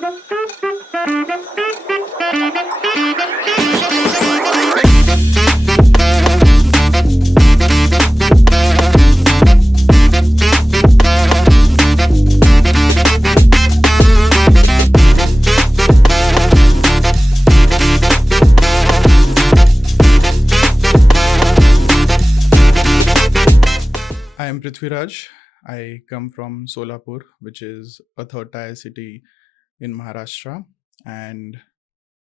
I am Prithviraj. I come from Solapur, which is a third tier city in Maharashtra, and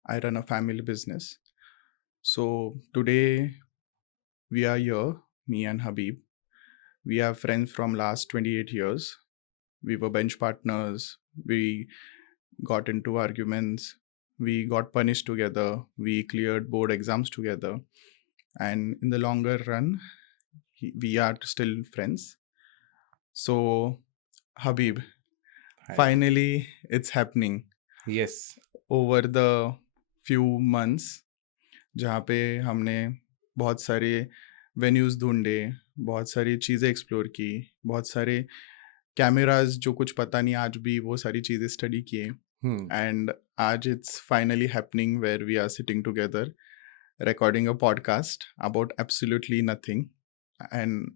I run a family business. So today we are here, me and Habib. We are friends from last 28 years. We were bench partners. We got into arguments. We got punished together. We cleared board exams together. And in the longer run, we are still friends. So, Habib, Hi. finally, it's happening. Yes. Over the few months, जहाँ पे हमने बहुत सारे venues ढूंढे, बहुत सारी चीज़ें explore की, बहुत सारे कैमराज जो कुछ पता नहीं आज भी वो सारी चीज़ें स्टडी किए, एंड आज it's finally happening where we are sitting together recording a podcast about absolutely nothing. And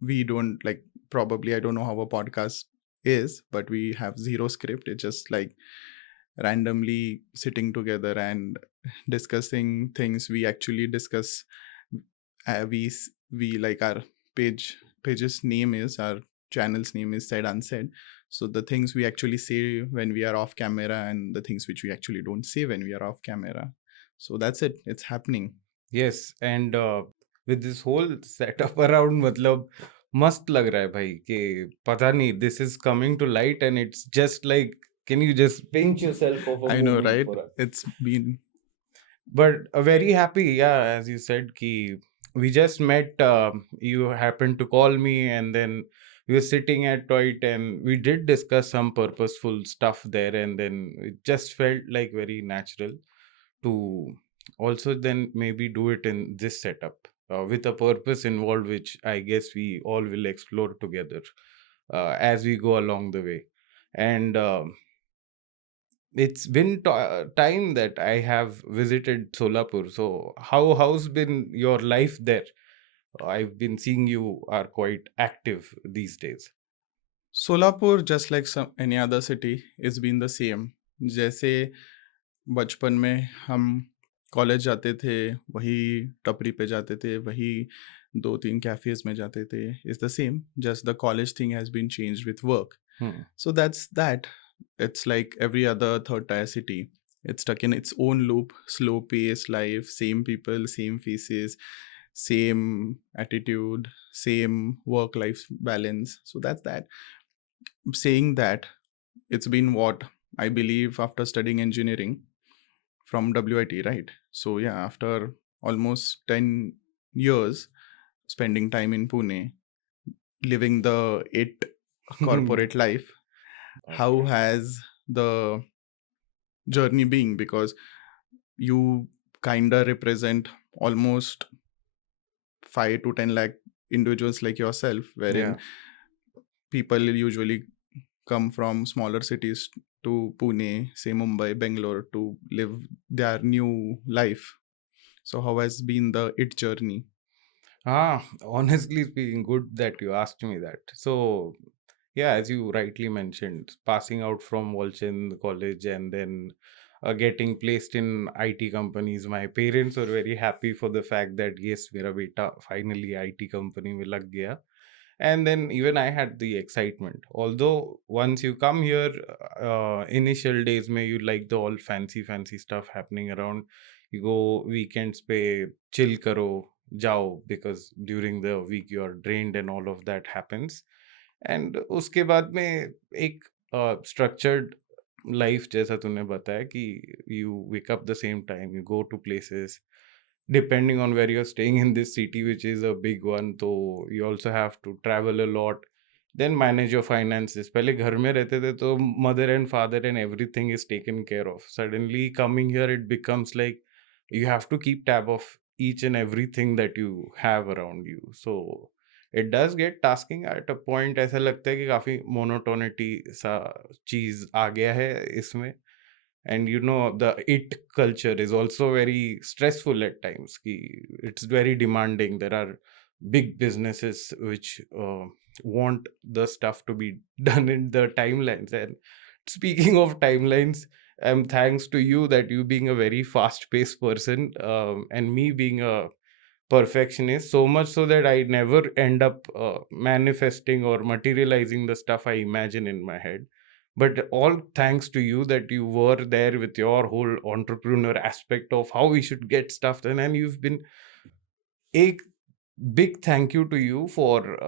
we don't like, probably I don't know how a podcast is, but we have zero script. It's just like randomly sitting together and discussing things we actually discuss. We like our page's name is, our channel's name is Said Unsaid. So the things we actually say when we are off camera and the things which we actually don't say when we are off camera. So that's it. It's happening. Yes. And with this whole setup around, मतलब मस्त लग रहा है भाई कि पता नहीं this is coming to light and it's just like, can you just pinch yourself of a I know, moment right? for us? It's been But very happy, yeah, as you said, ki we just met. You happened to call me, and then we were sitting at Toit, and we did discuss some purposeful stuff there, and then it just felt like very natural to also then maybe do it in this setup with a purpose involved, which I guess we all will explore together as we go along the way. And it's been time that I have visited Solapur. So how's been your life there? I've been seeing you are quite active these days. Solapur, just like any other city, it's been the same. जैसे बचपन में हम college जाते थे, वही टपरी पे जाते थे, वही 2-3 कैफेज में जाते थे. It's the same. Just the college thing has been changed with work. So that's that. It's like every other third tier city. It's stuck in its own loop, slow pace life, same people, same faces, same attitude, same work life balance. So that's that. Saying that, it's been what I believe after studying engineering from WIT, right? So yeah, after almost 10 years spending time in Pune, living the it corporate life, how Okay. has the journey been? Because you kinda represent almost 5 to 10 lakh individuals like yourself, wherein Yeah. people usually come from smaller cities to Pune, say Mumbai, Bangalore to live their new life. So how has been the it journey? Honestly speaking, good that you asked me that. So yeah, as you rightly mentioned, passing out from Walchand College and then getting placed in IT companies. My parents were very happy for the fact that yes, mera beta finally IT company mein lag gaya. And then even I had the excitement. Although once you come here, initial days may you like the all fancy stuff happening around. You go weekends pe chill karo, jao, because during the week you are drained and all of that happens. And उसके बाद में एक structured life जैसा तूने बताया कि you wake up the same time you go to places depending on where you are staying in this city which is a big one तो you also have to travel a lot then manage your finances पहले घर में रहते थे तो mother and father and everything is taken care of suddenly coming here it becomes like you have to keep tab of each and everything that you have around you so it does get tasking at a point ऐसा लगता है कि काफी मोनोटोनिटी सा चीज आ गया है इसमें and the it culture is also very stressful at times. It's very demanding. There are big businesses which want the stuff to be done in the timelines. And speaking of timelines, thanks to you that you being a very fast paced person, and me being a perfectionist, so much so that I never end up manifesting or materializing the stuff I imagine in my head. But all thanks to you that you were there with your whole entrepreneur aspect of how we should get stuff done, and you've been a big thank you to you for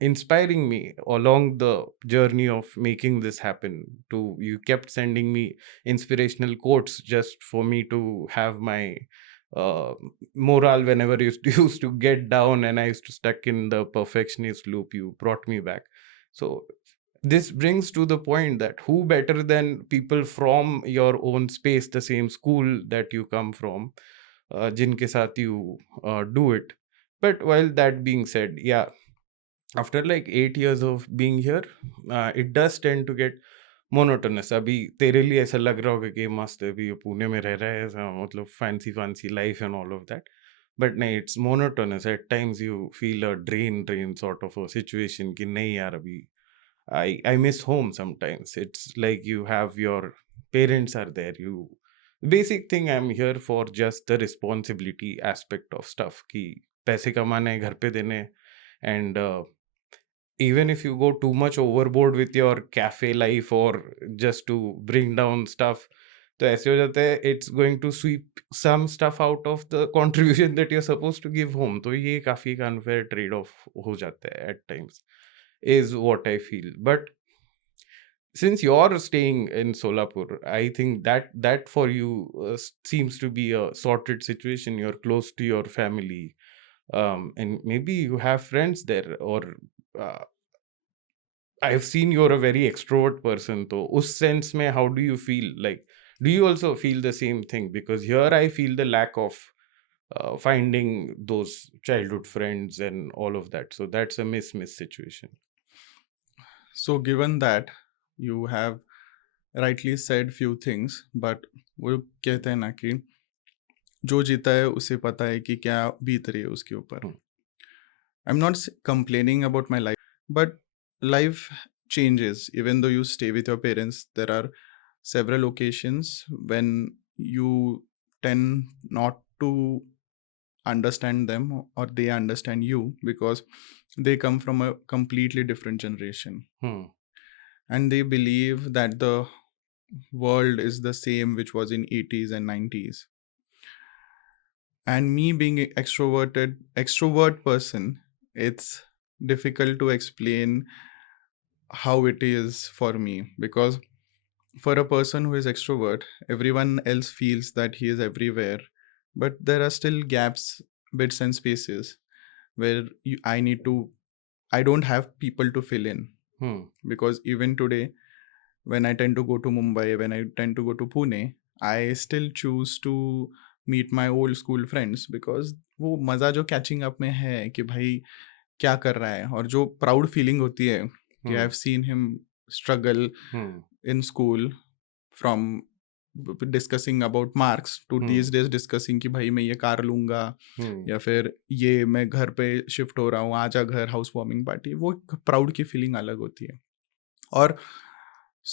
inspiring me along the journey of making this happen. To You kept sending me inspirational quotes just for me to have my uh, morale whenever I used to get down and I used to stuck in the perfectionist loop. You brought me back. So this brings to the point that who better than people from your own space, the same school that you come from, जिनके साथ you do it. But while that being said, yeah, after like 8 years of being here, it does tend to get monotonous. अभी तेरे लिए ऐसा लग रहा होगा कि मस्त है, अभी ये पुणे में रह रहा है, ऐसा मतलब fancy life and all of that. But नहीं, it's monotonous. At times you feel a drain sort of a situation कि नहीं यार, अभी I miss home sometimes. It's like you have your parents are there. You basic thing, I'm here for just the responsibility aspect of stuff कि पैसे कमाने हैं, घर पे देने हैं, and even if you go too much overboard with your cafe life or just to bring down stuff, तो ऐसे हो जाता है, it's going to sweep some stuff out of the contribution that you're supposed to give home. तो ये काफी एक unfair trade-off हो जाता है at times, is what I feel. But since you're staying in Solapur, I think that for you seems to be a sorted situation. You're close to your family, and maybe you have friends there. Or uh, I've seen you're a very extrovert person. So, us sense mein, how do you feel? Like, do you also feel the same thing? Because here I feel the lack of finding those childhood friends and all of that. So that's a miss situation. So given that you have rightly said few things, but वो कहते हैं ना कि जो जीता है उसे पता है कि क्या बीत रही है उसके ऊपर. I'm not complaining about my life, but life changes. Even though you stay with your parents, there are several occasions when you tend not to understand them or they understand you because they come from a completely different generation and they believe that the world is the same which was in 80s and 90s. And me being an extrovert person, it's difficult to explain how it is for me because for a person who is extrovert, everyone else feels that he is everywhere, but there are still gaps, bits and spaces where I don't have people to fill in. Because even today, when I tend to go to Mumbai, when I tend to go to Pune, I still choose to meet my old school friends because वो मज़ा जो catching up में है कि भाई क्या कर रहा है और जो प्राउड फीलिंग होती है कि I have seen him struggle in school from discussing about marks to these days discussing कि भाई मैं ये कार लूंगा या फिर ये मैं घर पे शिफ्ट हो रहा हूँ, आजा घर, हाउस वार्मिंग पार्टी, वो प्राउड की फीलिंग अलग होती है. और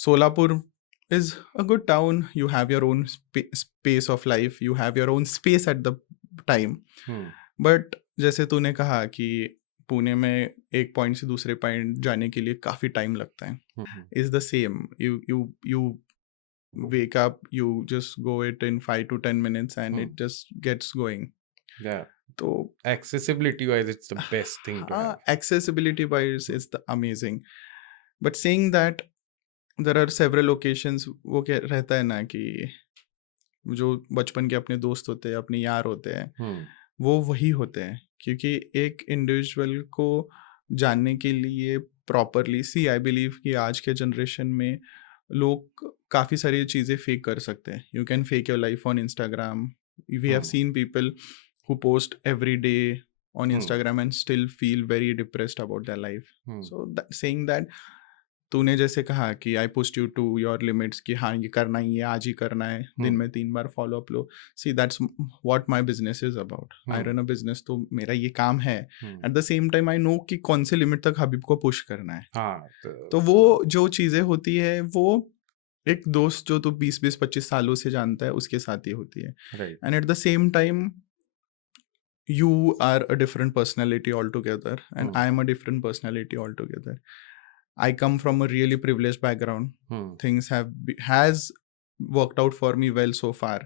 Solapur is a good town. You have your own space of life, you have your own space at the time. But जैसे तूने कहा कि पुणे में एक पॉइंट से दूसरे पॉइंट जाने के लिए काफ़ी टाइम लगता है. Is the same. You wake up, you just go it in 5 to 10 minutes and it just gets going. Yeah. So accessibility wise, it's the best thing to have. Accessibility wise, it's the amazing. But saying that, there are several occasions वो क्या रहता है ना कि जो बचपन के अपने दोस्त होते हैं, अपने यार होते हैं, वो वही होते हैं क्योंकि एक इंडिविजुअल को जानने के लिए प्रॉपरली आई बिलीव कि आज के जनरेशन में लोग काफ़ी सारी चीज़ें फेक कर सकते हैं. You can fake your life on Instagram. We have seen people who post every day on Instagram and still feel very depressed about their life. So saying that, तूने जैसे कहा कि I pushed you to your limits कि हाँ ये करना ही है, आज ही करना है, दिन हम्म में 3 बार फॉलो अप लो। See that's what my business is about. I hmm run a business, तो मेरा ये काम है। Hmm at the same time I know कि कौन से लिमिट तक हबीब को पुश करना है। हाँ तो वो जो चीज़ें होती है वो एक दोस्त जो तू 20-25 सालों से जानता है उसके साथ ही होती है। Right and eight the same time you are a different personality altogether and hmm I am a different personality altogether. I come from a really privileged background. Hmm Things has worked out for me well so far,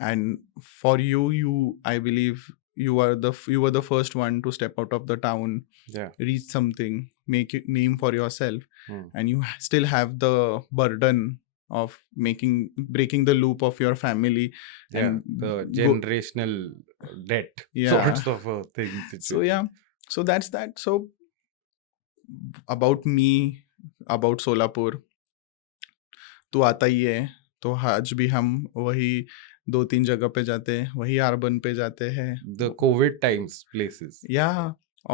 and for you I believe you were the first one to step out of the town, yeah reach something, make a name for yourself, hmm and you still have the burden of making breaking the loop of your family yeah and the go. generational debt Yeah. sorts of a thing So situation yeah, so that's that. So about me, about Solapur, तो आता ही है। तो आज भी हम वही 2-3 जगह पे जाते हैं, वही अर्बन पे जाते हैं। the COVID times places या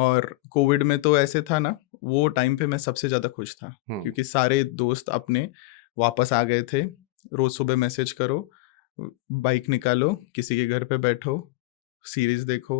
और कोविड में तो ऐसे था ना, वो टाइम पे मैं सबसे ज़्यादा खुश था हम्म क्योंकि सारे दोस्त अपने वापस आ गए थे। रोज़ सुबह मैसेज करो, बाइक निकालो, किसी के घर पे बैठो, सीरीज़ देखो,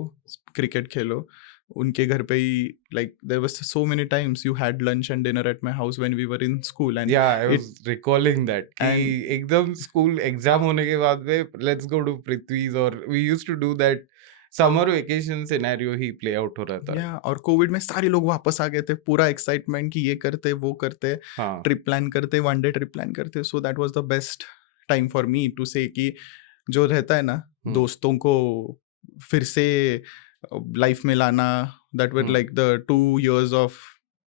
क्रिकेट खेलो। उनके घर पे ही like there was so many times you had lunch and dinner at my house when we were in school and Yeah, I it was recalling that कि एंड एकदम स्कूल एग्जाम होने के बाद में लेट्स गो टू पृथ्वीज और we used to do that summer vacation scenario ही play out हो रहा था या और कोविड में सारे लोग वापस आ गए थे, पूरा एक्साइटमेंट कि ये करते, वो करते, हाँ ट्रिप प्लान करते, वन डे ट्रिप प्लान करते। So that was the best time for me to say कि जो रहता है ना, हम्म दोस्तों को फिर से लाइफ में लाना, that were hmm like the 2 years of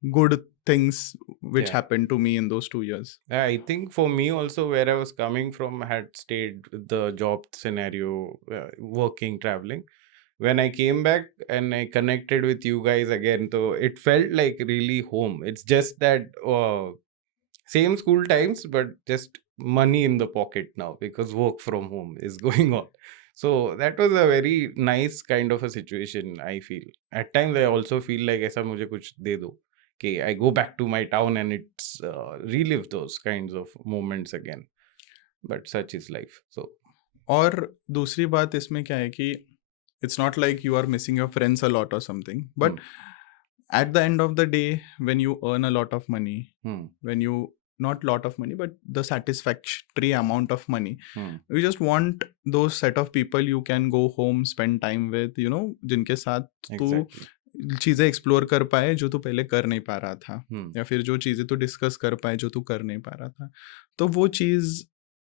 good things which yeah happened to me in those 2 years. I think for me also where I was coming from I had stayed with the job scenario working traveling when I came back and I connected with you guys again so it felt like really home it's just that same school times but just money in the pocket now because work from home is going on so that was a very nice kind of a situation I feel at times I also feel like ऐसा मुझे कुछ दे दो कि I go back to my town and it's relive those kinds of moments again but such is life so और दूसरी बात इसमें क्या है कि it's not like you are missing your friends a lot और something, hmm, but at the end of the day when you earn a lot of money, hmm, when you not lot of money but the satisfactory amount of money, hmm, you just want those set of people you can go home spend time with, जिनके साथ तू exactly चीज़ें explore कर पाए जो तू पहले कर नहीं पा रहा था, hmm, या फिर जो चीज़ें तू डिस्कस कर पाए जो तू कर नहीं पा रहा था। तो वो चीज़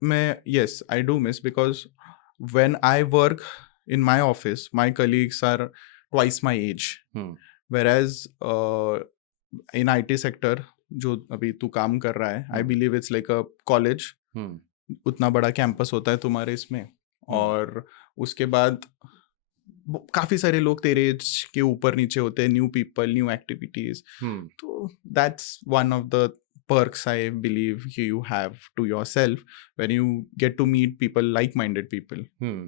मैं yes I do miss because when I work in my office my colleagues are twice my age, hmm, whereas in IT sector जो अभी तू काम कर रहा है, I hmm, believe it's like a college. hmm, उतना बड़ा कैंपस होता है तुम्हारे इसमें, hmm, और उसके बाद काफ़ी सारे लोग तेरे एज के ऊपर नीचे होते हैं, new people, new activities. hmm, तो that's one of the perks I believe you have to yourself when you get to meet people, like-minded people. hmm.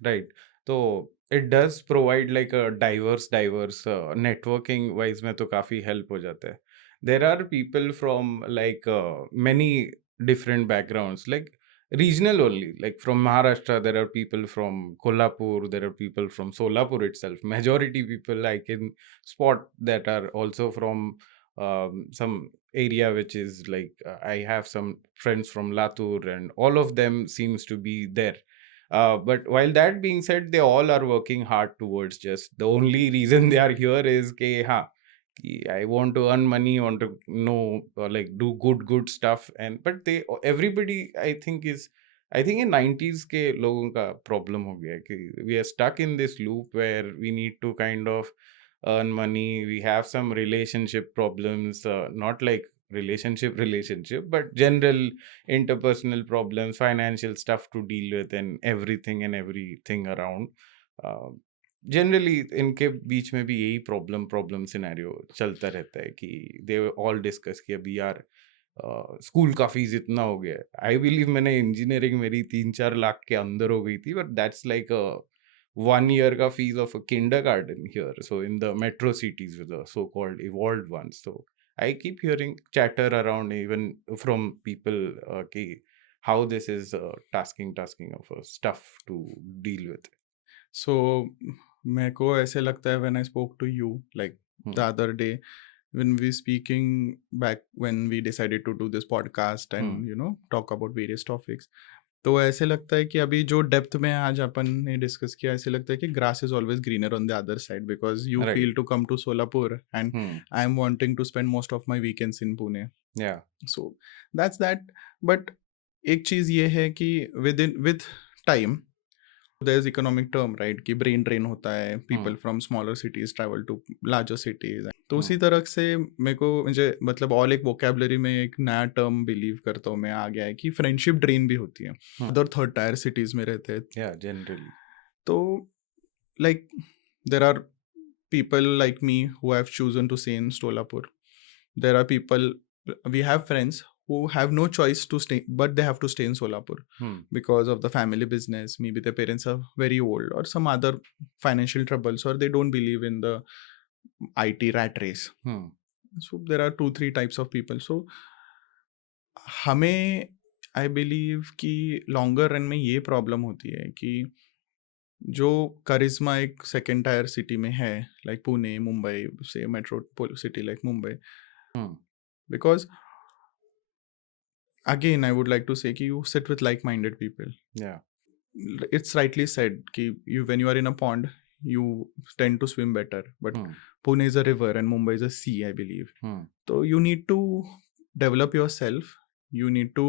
Right. So it does provide like a diverse networking wise में तो काफी help हो जाता है. There are people from like many different backgrounds, like regional only. Like from Maharashtra, there are people from Kolhapur, there are people from Solapur itself. Majority people I can spot that are also from some area which is like I have some friends from Latur, and all of them seems to be there but while that being said, they all are working hard towards just the only reason they are here is कि I want to earn money, want to know like do good stuff, and but they everybody I think in 90s के लोगों का problem हो गया है कि we are stuck in this loop where we need to kind of earn money. We have some relationship problems, not like relationship, but general interpersonal problems, financial stuff to deal with, and everything around. Generally इनके बीच में भी यही problem scenario चलता रहता है कि they all discuss कि अभी यार स्कूल का फीस इतना हो गया है आई बिलीव मैंने इंजीनियरिंग मेरी 3-4 लाख के अंदर हो गई थी बट दैट्स लाइक 1 year का fees of a kindergarten here so in the metro cities with so called evolved once तो I keep hearing chatter around even from people how this is tasking of stuff to deal with. So मेरे को ऐसे लगता है when I spoke to you like the Hmm. Other day when we speaking back when we decided to do this podcast Hmm. and talk about various topics, तो ऐसे लगता है कि अभी जो डेप्थ में आज अपन ने डिस्कस किया, ऐसे लगता है कि grass is always greener on the other side because you Right. Feel to come to Solapur and Hmm. I am wanting to spend most of my weekends in Pune. Yeah. So that's that. But एक चीज़ ये है कि with time there is economic term right कि brain drain होता है, people Hmm. From smaller cities travel to larger cities. तो Hmm. उसी तरह से मेरे को मुझे मतलब ऑल एक वोकेबलरी में एक नया टर्म बिलीव करता हूँ मैं आ गया है कि फ्रेंडशिप ड्रेन भी होती है Hmm. Other third tier cities में रहते हैं. Yeah. Generally. तो like there are people like me who have chosen to stay in Stolapur. There are people, we have friends who have no choice to stay, but they have to stay in Solapur Hmm. because of the family business. Maybe their parents are very old or some other financial troubles, or they don't believe in the IT rat race. Hmm. So there are 2-3 types of people. So हमें आई believe कि longer run में ये problem होती है कि जो करिश्मा एक second tyre city में है लाइक पुणे मुंबई से metro city like Mumbai, Hmm. Because again I would like to say कि you sit with like minded people. Yeah. It's rightly said कि you when you are in a pond you tend to swim better, but Hmm. Pune is a river and Mumbai is a sea, I believe. Hmm. So you need to develop yourself, you need to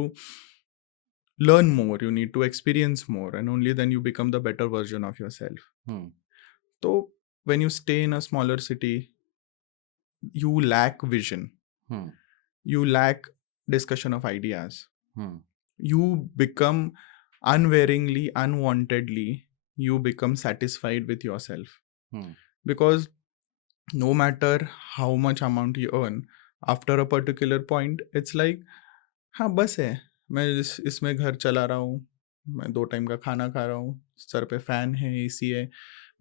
learn more, you need to experience more, and only then you become the better version of yourself. Hmm. So when you stay in a smaller city you lack vision, Hmm. you lack discussion of ideas, Hmm. you become unwaringly, unwantedly, you become satisfied with yourself. Hmm. Because no matter how much amount you earn, after a particular point, it's like, हाँ बस है, मैं इसमें घर चला रहा हूँ, मैं 2 टाइम का खाना खा रहा हूँ, सर पे फ़ैन है, एसी है,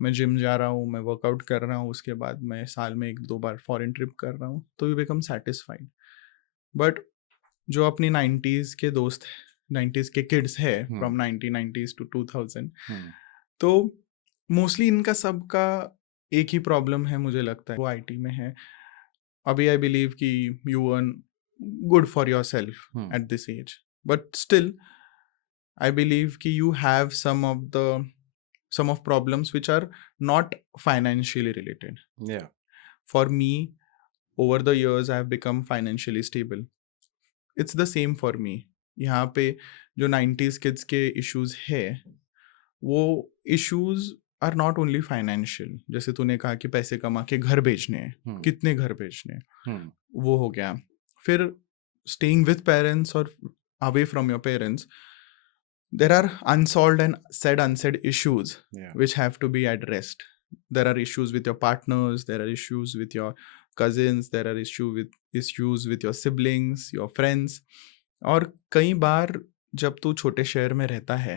मैं जिम जा रहा हूँ, मैं वर्कआउट कर रहा हूँ, उसके बाद मैं साल में 1-2 बार फॉरेन ट्रिप कर रहा हूँ, तो यू बिकम सैटिस्फाइड. बट जो अपनी 90s के दोस्त 90s के किड्स है फ्रॉम 1990s टू 2000, Hmm. तो मोस्टली इनका सबका एक ही प्रॉब्लम है मुझे लगता है, वो आईटी में है. अभी आई बिलीव कि you earn good for yourself Hmm. At this age, but still I believe कि you have some of problems which are not financially related. Yeah. For me, over the years I have become financially stable. It's the same for me. यहाँ पे जो 90s kids के issues है, वो issues are not only financial. जैसे तूने कहा कि पैसे कमा के घर बेचने हैं, Hmm. कितने घर बेचने हैं, Hmm. वो हो गया. फिर staying with parents or away from your parents, there are unsolved and unsaid issues Yeah. which have to be addressed. There are issues with your partners, there are issues with your cousins, there are issues with your siblings, your friends. और कई बार जब तू छोटे शहर में रहता है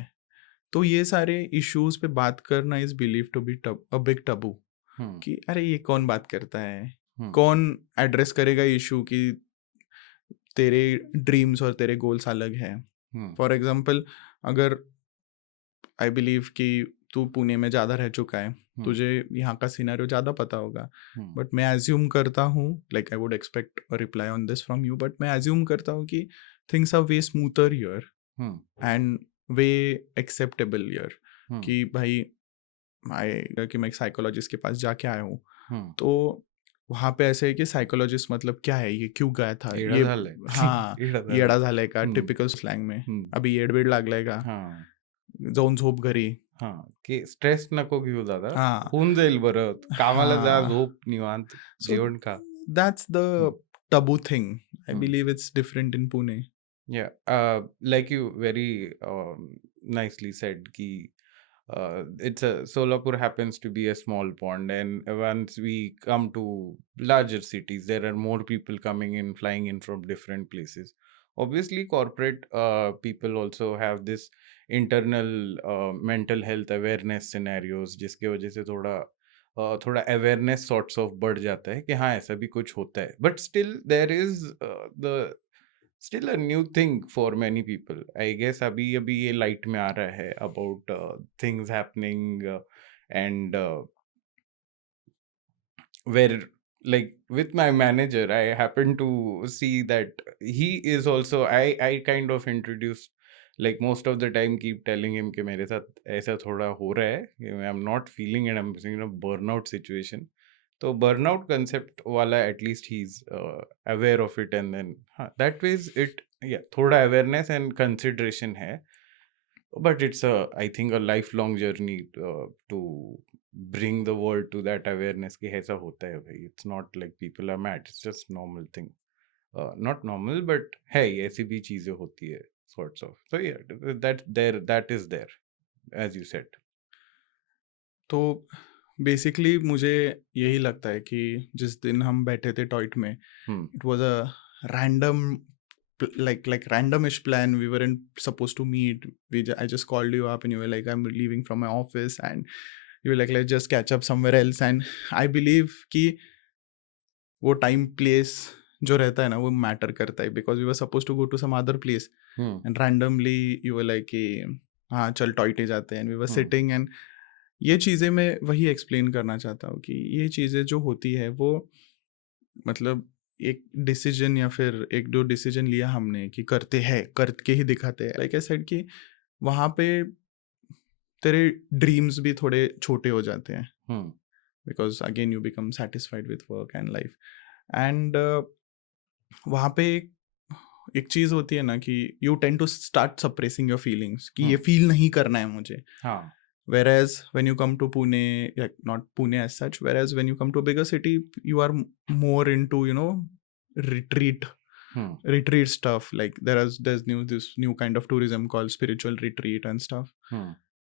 तो ये सारे इश्यूज पे बात करना is believe to be a big taboo. Hmm. कि अरे ये कौन बात करता है, Hmm. कौन एड्रेस करेगा इशू कि तेरे ड्रीम्स और तेरे गोल्स अलग हैं. Hmm. फॉर एग्जाम्पल, अगर आई बिलीव कि तू पुणे में ज़्यादा रह चुका है, तुझे यहाँ का सिनेरियो ज़्यादा पता होगा. Hmm. बट मैं एज्यूम करता हूँ, like I would expect a reply on this from you, but मैं एज्यूम करता हूँ कि things are way smoother here Hmm. And way acceptable here. Hmm. कि भाई कि मैं एक साइकोलॉजिस्ट के पास जाके आया हूँ, Hmm. तो वहाँ पे ऐसे है कि साइकोलॉजिस्ट मतलब क्या है, ये क्यों गया था, येडा ये झालंय. हाँ येडा झालंय. येडा झालाय का, हम्म. टिपिकल स्लँग में, हम्म. अभी येडबीड लागलाय का, हां. जाऊन झोप घरी. हां. की स्ट्रेस नको घेऊ दादा. हाँ होऊन जाईल बरं. कामाला जा, हाँ. झोप निवांत, So जेवण खा. that's the hmm. taboo thing. I Hmm. believe it's different in Pune. Yeah. Like you very nicely said, ki it's a Solapur happens to be a small pond, and once we come to larger cities, there are more people coming in, flying in from different places. Obviously, corporate people also have this internal mental health awareness scenarios, जिसके वजह से थोड़ा थोड़ा awareness sorts of बढ़ जाता है कि हाँ ऐसा भी कुछ होता है, but still there is the still a new thing for many people. I guess अभी अभी ये लाइट में आ रहा है about things happening and where, like, with my manager I happen to see that he is also, I kind of introduced, like, most of the time keep telling him कि मेरे साथ ऐसा थोड़ा हो रहा है कि I'm not feeling it, I'm in a burnout situation. तो burnout concept वाला at least he's aware of it, and then हाँ, that ways it, yeah, थोड़ा awareness and consideration है, but it's a, I think, a lifelong journey to bring the world to that awareness कि ऐसा होता है भाई. It's not like people are mad, it's just normal thing. Not normal, but है, ऐसी भी चीजें होती है, sorts of. So yeah, that is there, as you said. तो बेसिकली मुझे यही लगता है कि जिस दिन हम बैठे थे टॉयट में, Hmm. it was a random like randomish plan. We weren't supposed to meet. I just called you up and you were like, I'm leaving from my office, and you were like, let's just catch up somewhere else. And I believe कि वो time place जो रहता है ना, वो matter करता है, because we were suppose to go to some other place Hmm. And randomly you were like कि हाँ चल टॉयटे जाते हैं, and we were Hmm. Sitting. And ये चीज़ें मैं वही एक्सप्लेन करना चाहता हूँ कि ये चीज़ें जो होती है वो मतलब एक डिसीजन या फिर एक दो डिसीजन लिया हमने कि करते हैं, करके ही दिखाते हैं, लाइक आई सेड कि वहाँ पे तेरे ड्रीम्स भी थोड़े छोटे हो जाते हैं, Hmm. Because again you become satisfied with work and life. And वहाँ पे एक चीज़ होती है ना कि you tend to start suppressing your feelings कि ये फील नहीं करना है मुझे। हाँ. Whereas when you come to Pune, like not Pune as such, whereas when you come to a bigger city, you are more into, you know, retreat Hmm. retreat stuff. Like there's this new kind of tourism called spiritual retreat and stuff. Hmm.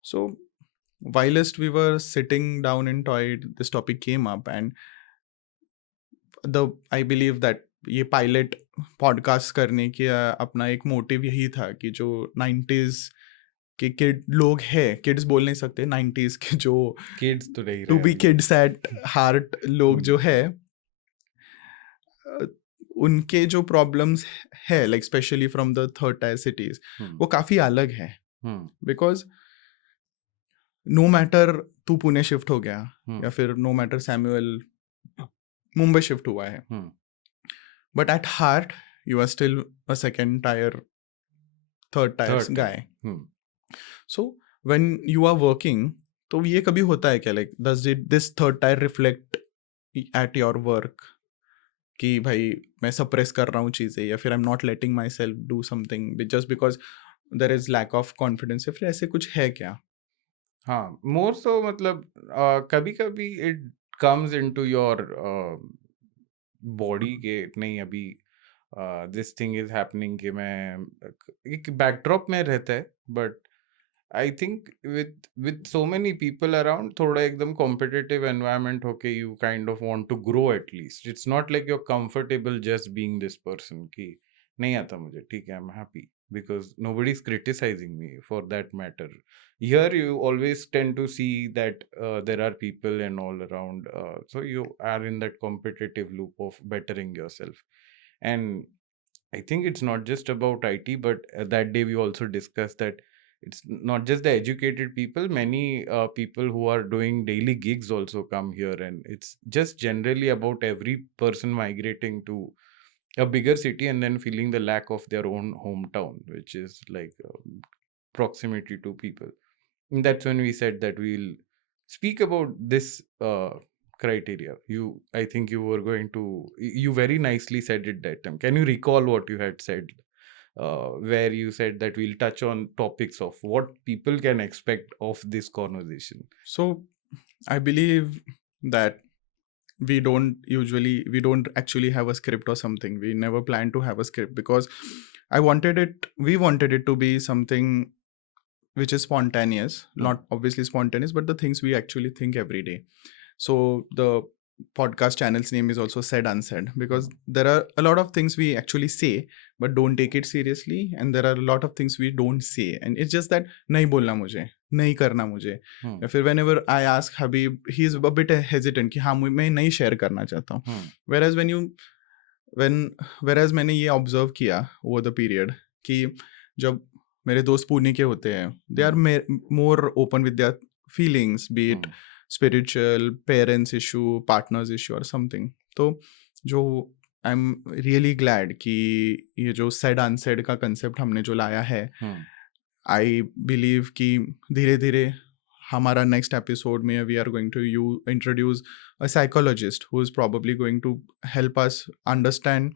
So whilst we were sitting down in Toy, this topic came up, and I believe that ये pilot podcast करने की अपना एक motive यही था कि जो 90s के किड लोग हैं, किड्स बोल नहीं सकते, 90s के जो Kids तो रह टू रहे बी हैं. किड्स एट हार्ट लोग जो है, उनके जो प्रॉब्लम्स है, like specially from the third tier cities, Hmm. वो काफ़ी अलग है। Hmm. बिकॉज नो मैटर तू पुणे शिफ्ट हो गया Hmm. या फिर no matter Samuel Mumbai shift हुआ है, Hmm. But at heart you are still a second tier third tiers Third guy. time. Hmm. So when you are working, तो ये कभी होता है क्या, like does this third tier reflect at your work कि भाई मैं सप्रेस कर रहा हूँ चीज़ें, या फिर I am not letting myself do something just because there is lack of confidence, या फिर ऐसे कुछ है क्या? हाँ, मोर सो मतलब कभी कभी it comes into your body के नहीं अभी दिस थिंग इज हैपनिंग कि मैं एक बैकड्रॉप में रहता है, but I think with so many people around थोड़ा एकदम competitive environment होके you kind of want to grow at least. It's not like you're comfortable just being this person कि नहीं आता मुझे, ठीक है, I'm happy because nobody's criticizing me for that matter. Here you always tend to see that there are people and all around, so you are in that competitive loop of bettering yourself. And I think it's not just about IT, but that day we also discussed that it's not just the educated people. Many people who are doing daily gigs also come here, and it's just generally about every person migrating to a bigger city and then feeling the lack of their own hometown, which is like proximity to people. And that's when we said that we'll speak about this criteria. I think you were going to, you very nicely said it that time. Can you recall what you had said? Where you said that we'll touch on topics of what people can expect of this conversation. So I believe that we don't actually have a script or something. We never plan to have a script because we wanted it to be something which is spontaneous, not obviously spontaneous, but the things we actually think every day. So the podcast channel's name is also Said Unsaid, because there are a lot of things we actually say but don't take it seriously, and there are a lot of things we don't say, and it's just that nahi bolna mujhe, nahi karna mujhe. Hmm. या फिर whenever I ask Habib, he is a bit hesitant कि हाँ मैं नहीं share करना चाहता हूँ. Hmm. whereas मैंने ये observe किया over the period कि जब मेरे दोस्त पुणे के होते हैं, they are more open with their feelings, be it spiritual, parents issue, partners issue or something. तो जो I'm really glad कि ये जो said unsaid का concept हमने जो लाया है, I believe कि धीरे धीरे हमारा next episode में we are going to introduce a psychologist who is probably going to help us understand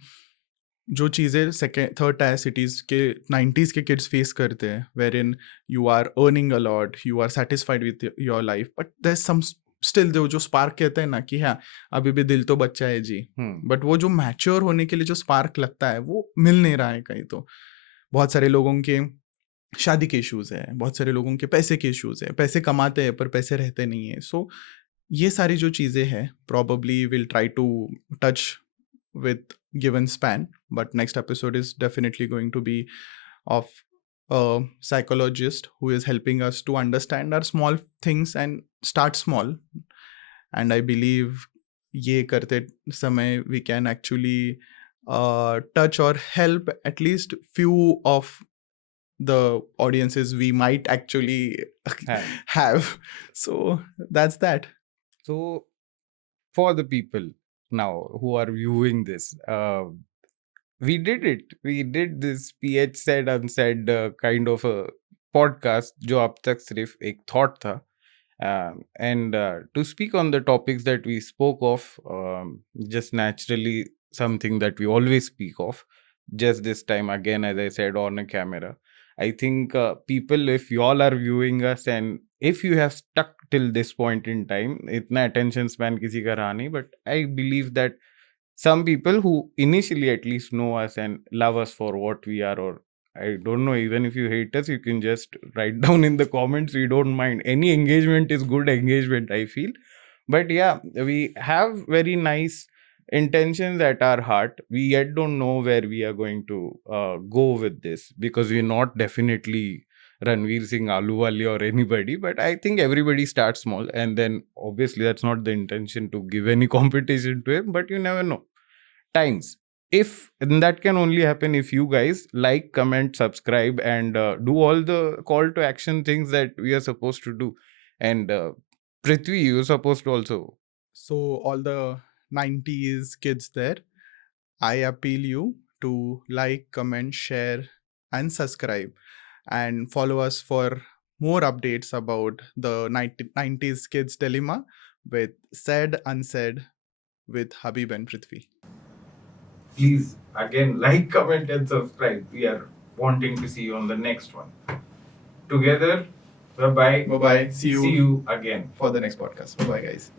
जो चीज़ें सेकेंड थर्ड टायर सिटीज़ के 90s के किड्स फेस करते हैं, wherein you are earning a lot, you are satisfied with your life, but there some still जो spark कहते हैं ना कि हाँ अभी भी दिल तो बच्चा है जी, बट वो जो मैच्योर होने के लिए जो स्पार्क लगता है वो मिल नहीं रहा है कहीं. तो बहुत सारे लोगों के शादी के इश्यूज़ है, बहुत सारे लोगों के पैसे के इश्यूज़ है, पैसे कमाते हैं पर पैसे रहते नहीं है. सो ये सारी जो चीज़ें हैं probably we'll try to touch with given span, but next episode is definitely going to be of a psychologist who is helping us to understand our small things and start small. And I believe ये करते समय we can actually touch or help at least few of the audiences we might actually have. So that's that. So for the people now who are viewing this, we did it. We did this PH said unsaid kind of a podcast जो अब तक सिर्फ एक thought था. And to speak on the topics that we spoke of, just naturally something that we always speak of, just this time again, as I said, on a camera. I think people, if you all are viewing us and if you have stuck till this point in time, itna attention span kisi ka raha nahi, but I believe that some people who initially at least know us and love us for what we are, or I don't know, even if you hate us, you can just write down in the comments. We don't mind. Any engagement is good engagement, I feel. But yeah, we have very nice intentions at our heart. We yet don't know where we are going to go with this, because we're not definitely Ranveer Singh Ahluwalia or anybody, but I think everybody starts small, and then obviously that's not the intention to give any competition to him, but you never know. Times. If and that can only happen if you guys like, comment, subscribe, and do all the call to action things that we are supposed to do. And Prithvi, you're supposed to also. So all the 90s kids there, I appeal you to like, comment, share, and subscribe, and follow us for more updates about the 90s kids dilemma with Said Unsaid with Habib and Prithvi. Please, again, like, comment, and subscribe. We are wanting to see you on the next one. Together, bye bye. Bye bye. See you again for the next podcast. Bye bye, guys.